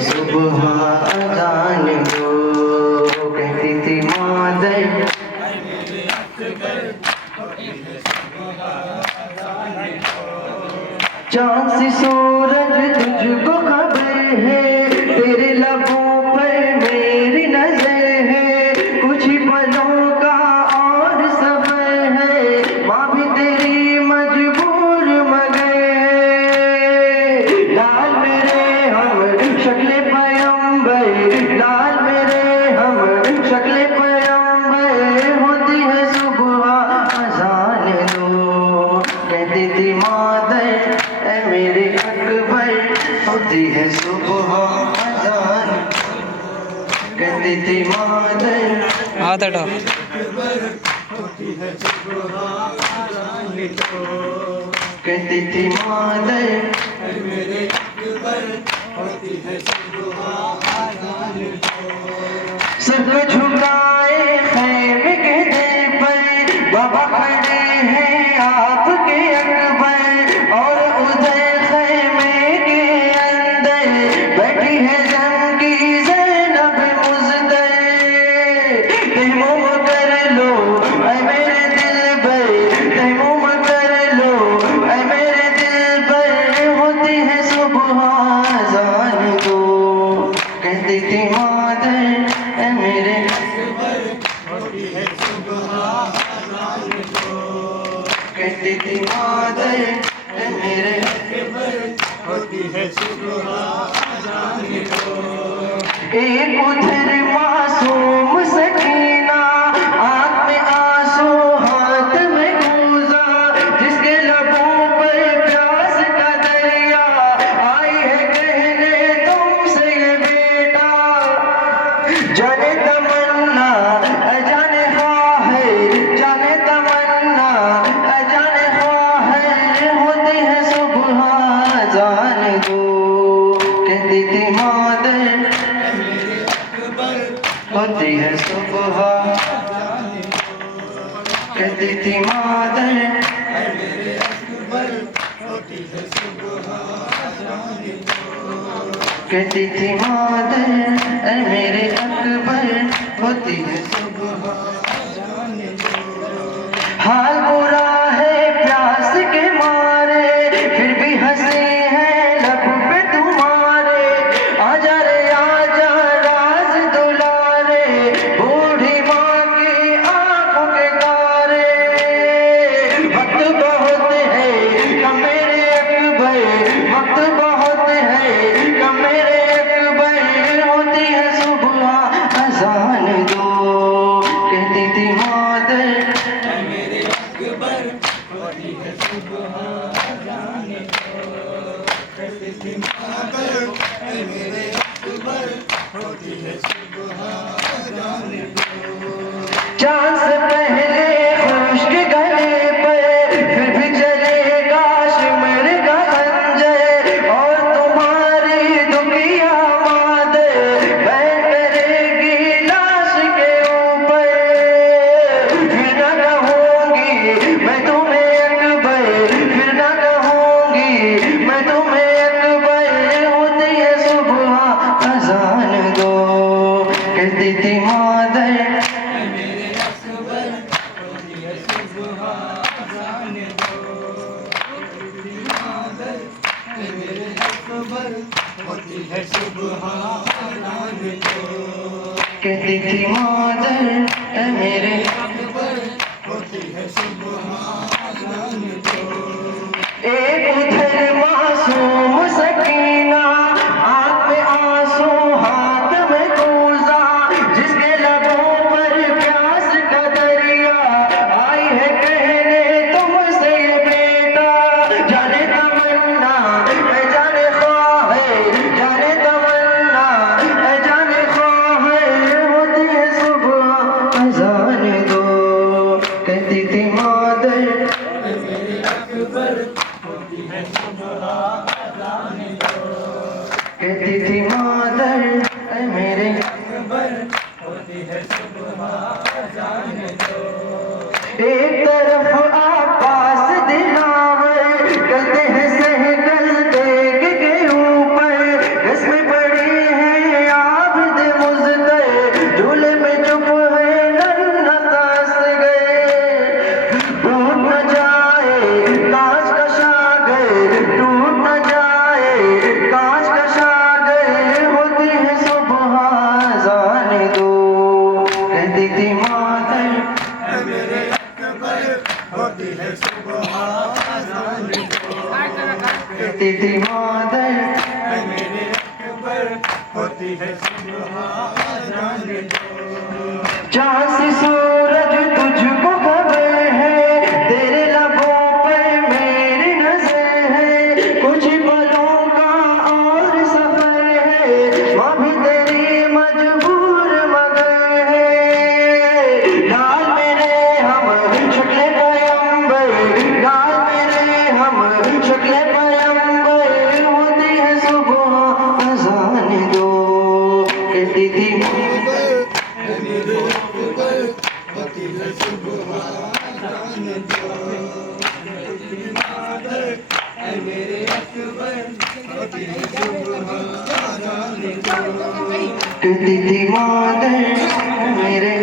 सुबह अजान दो, कहती थी मादर चाँद सी सूरज तुझको खबर है, तेरे लबों पर मेरी नजर है, कुछ ही पलों का और सफर है, माँ भी तेरी मजबूर मगर है। लाल मेरे हम शक्ले पैगंबर, लाल मेरे हम शक्ले पैगंबर, होती है सुबह अजान दो, कहती थी मादर मेरे अकबर, होती है सुबह अजान, कहती थी मादर कहती थी मादर मेरे अकबर, होती है सुबह अजान। सर को झुकाए खैमे के दिल पर बाबा खड़े हैं आपके अकबर, और उधर खैमे के अंदर बैठी है जम की ज़ैनब मुज़्दर। तैमूम कर लो ऐ मेरे दिल पर, तैमूम कर लो ऐ मेरे दिल पर, होती है सुबह अज़ान दो, कहती थी मादर ऐ मेरे अकबर, होती है सुबह अज़ान दो, कहती थी मादर ऐ मेरे अकबर, होती है सुबह अज़ान दो। एक उधर मासूम सकीना, आँख में आंसू हाथ में गूंजा, जिसके लबों पर प्यास का दरिया, आई है कहने तुमसे ये बेटा। जाने तमन्ना जाने ख्वाहिश, जाने तमन्ना जाने ख्वाहिश, होती है सुबह अज़ान दो, कहती थी मादर होती है सुबह, कहती थी मादर कहती थी मादर ऐ मेरे अकबर, होती है सुबह। हाल बुरा है प्यास के मारे, फिर भी हंसी है लब पे तुम्हारे, आजा रे आजा राज दुलारे, बूढ़ी माँ की आंखों के तारे। वक्त बहुत है कम मेरे अकबर, वक्त बहुत है कम मेरे अकबर, होती है सुबह अज़ान दो, कहती थी मादर होती है सुबह अज़ान दो, कहती थी मादर मेरे अकबर, होती है सुबह अज़ान दो। चाँद से पहले खुश्क गले पर, फिर भी चलेगा शिमरेगा खंजर, और तुम्हारी दुखिया मादर बैठ करेगी लाश के ऊपर। फिर न कहूँगी मैं तुम्हें अकबर, फिर न कहूँगी मैं तुम्हें अकबर, होती है सुबह अज़ान दो, कहती थी मादर होती है सुबह अज़ान दो, कहती थी मादर ऐ मेरे अकबर, होती है सुबह अज़ान दो। एक उधर मासूम सकीना, आँख में आंसू हाथ में गूंजा, जिसके लबों पर प्यास का दरिया, आई है कहने तुमसे ये बेटा। जाने तमन्ना जाने ख्वाहिश, जाने तमन्ना जाने ख्वाहिश, होती है सुबह अज़ान दो, कहती थी मादर मेरे अकबर, होती है सुबह अज़ान दो, कहती थी मादर ऐ मेरे अकबर, होती है सुबह अज़ान दो। एक तरफ आकाश दिलावर, कहते हैं सहगल देख के ऊपर, रस्म पड़ी कहती थी मादर मेरे अकबर होती है सुबह आजान दो। जहाँ से सूरज तुझको खबर है, तेरे लबों पर मेरी नजर है, कुछ पलों का और सफर है, माँ भी तेरी मजबूर मगर है। लाल मेरे हम शक्ले पैगंबर, लाल मेरे हम शक्ले पैगंबर, होती है सुबह अज़ान दो। कहती थी मेरे अकबर होती है सुबह आजान दो। मेरे अकबर होती है सुबह आजान दो। कहती थी मादर मेरे